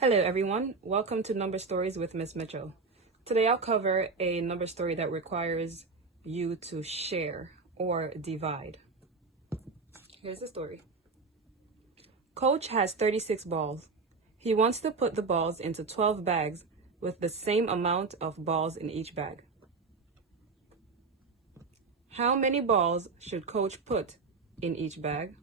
Hello everyone, welcome to Number Stories with Miss Mitchell. Today I'll cover a number story that requires you to share or divide. Here's the story. Coach has 36 balls. He wants to put the balls into 12 bags with the same amount of balls in each bag. How many balls should Coach put in each bag?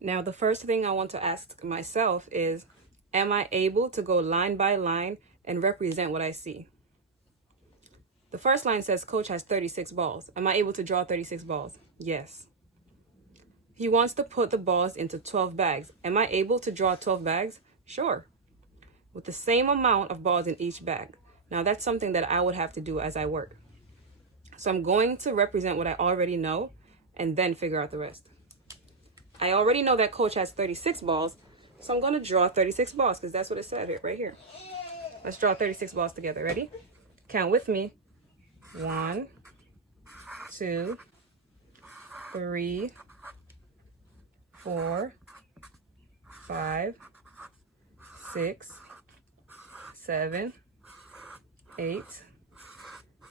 Now, the first thing I want to ask myself is, am I able to go line by line and represent what I see? The first line says Coach has 36 balls. Am I able to draw 36 balls? Yes. He wants to put the balls into 12 bags. Am I able to draw 12 bags? Sure. With the same amount of balls in each bag. Now, that's something that I would have to do as I work. So I'm going to represent what I already know and then figure out the rest. I already know that Coach has 36 balls, so I'm going to draw 36 balls because that's what it said here, right here. Let's draw 36 balls together. Ready? Count with me. 1, 2, 3, 4, 5, 6, 7, 8,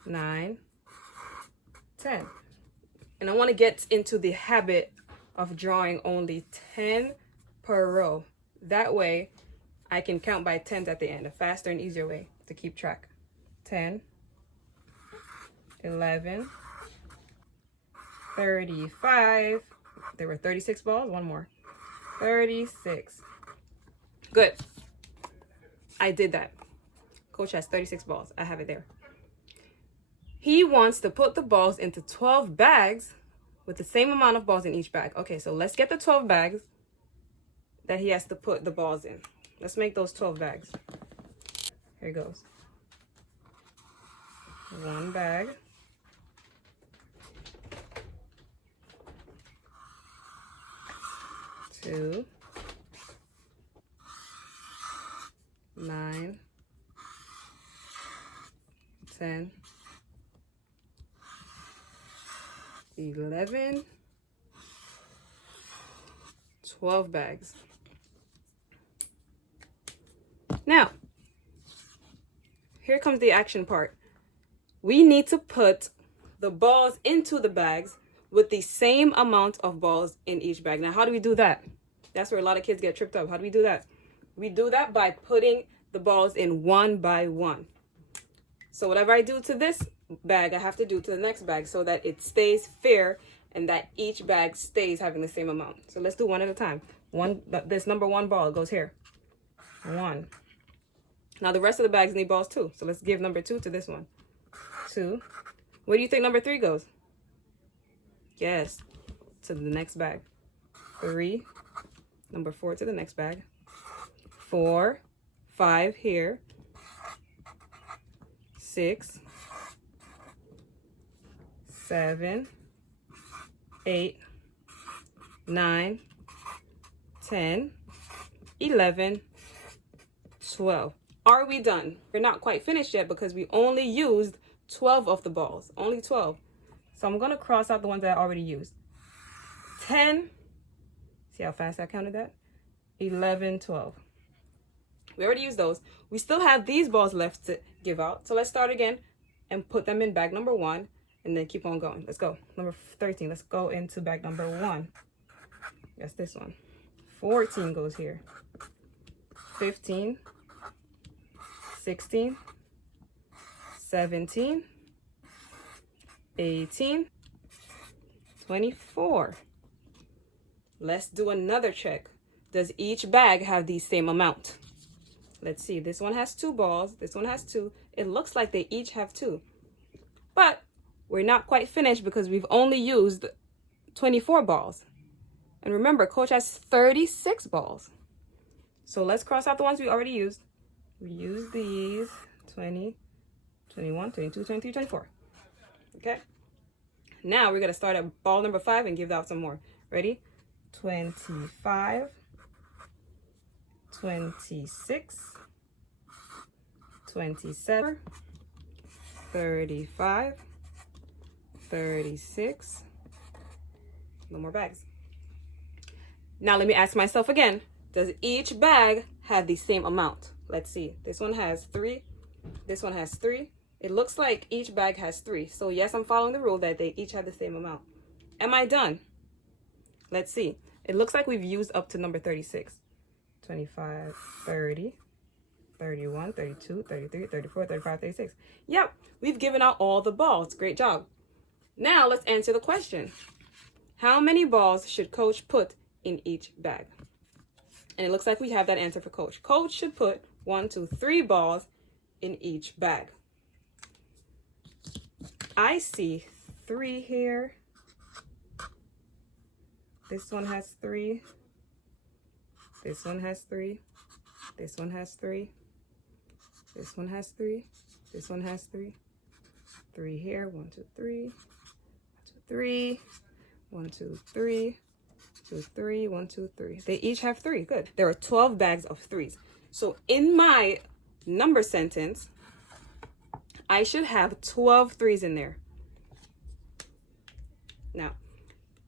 9, 10. And I want to get into the habit of drawing only 10 per row. That way I can count by 10s at the end, a faster and easier way to keep track. 10, 11, 35. There were 36 balls, one more. 36. Good. I did that. Coach has 36 balls. I have it there. He wants to put the balls into 12 bags with the same amount of balls in each bag. Okay, so let's get the 12 bags that he has to put the balls in. Let's make those 12 bags. Here it goes. 1 bag. 2, 9, 10, 11, 12 bags. Now, here comes the action part. We need to put the balls into the bags with the same amount of balls in each bag. Now, how do we do that? That's where a lot of kids get tripped up. How do we do that? We do that by putting the balls in one by one. So whatever I do to this bag, I have to do to the next bag so that it stays fair and that each bag stays having the same amount. So let's do one at a time. This number 1 ball goes here. 1. Now the rest of the bags need balls too. So let's give number 2 to this one. 2. Where do you think number 3 goes? Yes, to the next bag. 3. Number 4 to the next bag. 4. 5 here. 6. 7, 8, 9, 10, 11, 12. Are we done? We're not quite finished yet because we only used 12 of the balls. Only 12. So I'm going to cross out the ones that I already used. 10. See how fast I counted that? 11, 12. We already used those. We still have these balls left to give out. So let's start again and put them in bag number 1. And then keep on going. Let's go. Number 13. Let's go into bag number 1. That's this one. 14 goes here. 15. 16. 17. 18. 24. Let's do another check. Does each bag have the same amount? Let's see. This one has 2 balls. This one has 2. It looks like they each have 2. But we're not quite finished because we've only used 24 balls. And remember, Coach has 36 balls. So let's cross out the ones we already used. We used these 20, 21, 22, 23, 24. Okay? Now we're going to start at ball number 5 and give out some more. Ready? 25, 26, 27, 35, 36. No more bags. Now let me ask myself again, does each bag have the same amount? Let's see. This one has 3. This one has 3. It looks like each bag has 3. So yes, I'm following the rule that they each have the same amount. Am I done? Let's see. It looks like we've used up to number 36. 25, 30, 31, 32, 33, 34, 35, 36. Yep, we've given out all the balls. Great job. Now let's answer the question. How many balls should Coach put in each bag? And it looks like we have that answer for Coach. Coach should put 1, 2, 3 balls in each bag. I see 3 here. This one has 3. This one has 3. This one has 3. This one has 3. This one has 3. 3 here. 1, 2, 3. 1, 2, 3. 1, 2, 3. 2, 3. 1, 2, 3. They each have 3. Good. There are 12 bags of 3s. So in my number sentence, I should have 12 3s in there. Now,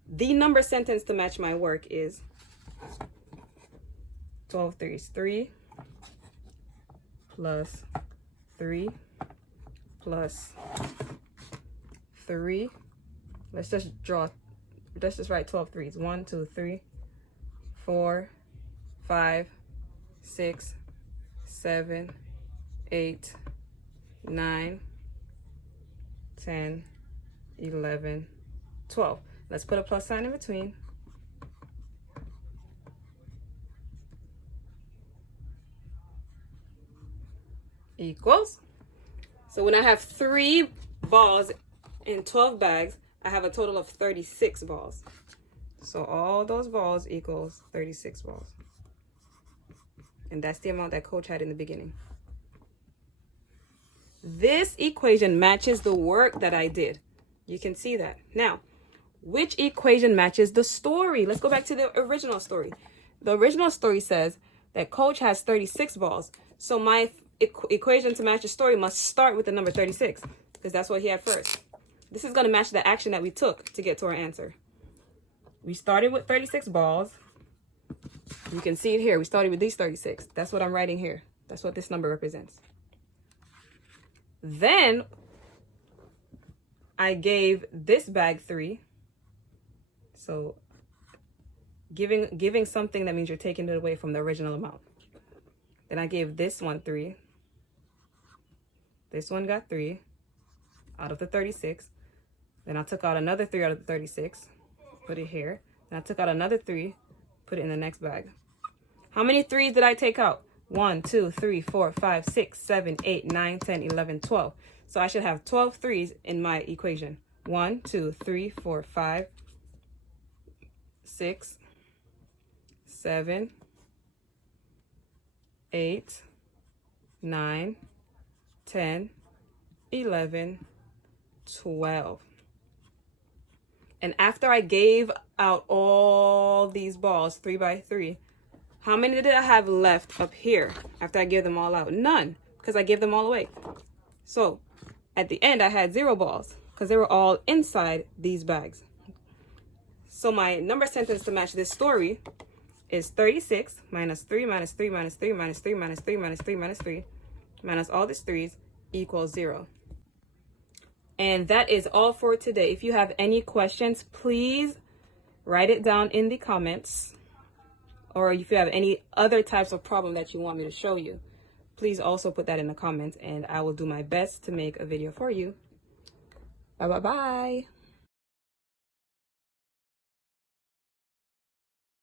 the number sentence to match my work is 12 3s. 3 plus 3 plus 3. Let's just write 12 3s. 1, 2, 3, 4, 5, 6, 7, 8, 9, 10, 11, 12. Let's put a plus sign in between. Equals. So when I have 3 balls in 12 bags, I have a total of 36 balls. So all those balls equals 36 balls. And that's the amount that Coach had in the beginning. This equation matches the work that I did. You can see that. Now, which equation matches the story? Let's go back to the original story. The original story says that Coach has 36 balls. So my equation to match the story must start with the number 36 because that's what he had first. This is going to match the action that we took to get to our answer. We started with 36 balls. You can see it here. We started with these 36. That's what I'm writing here. That's what this number represents. Then I gave this bag 3. So giving something, that means you're taking it away from the original amount. Then I gave this one 3. This one got 3 out of the 36. Then I took out another 3 out of the 36, put it here. Then I took out another 3, put it in the next bag. How many 3s did I take out? 1, 2, 3, 4, 5, 6, 7, 8, 9, 10, 11, 12. So I should have 12 3s in my equation. 1, 2, 3, 4, 5, 6, 7, 8, 9, 10, 11, 12. And after I gave out all these balls 3 by 3, how many did I have left up here after I gave them all out? None, because I gave them all away. So at the end, I had 0 balls because they were all inside these bags. So my number sentence to match this story is 36 minus 3 minus 3 minus 3 minus 3 minus 3 minus 3 minus 3 minus all these 3s equals 0. And that is all for today. If you have any questions, please write it down in the comments. Or if you have any other types of problem that you want me to show you, please also put that in the comments and I will do my best to make a video for you. Bye.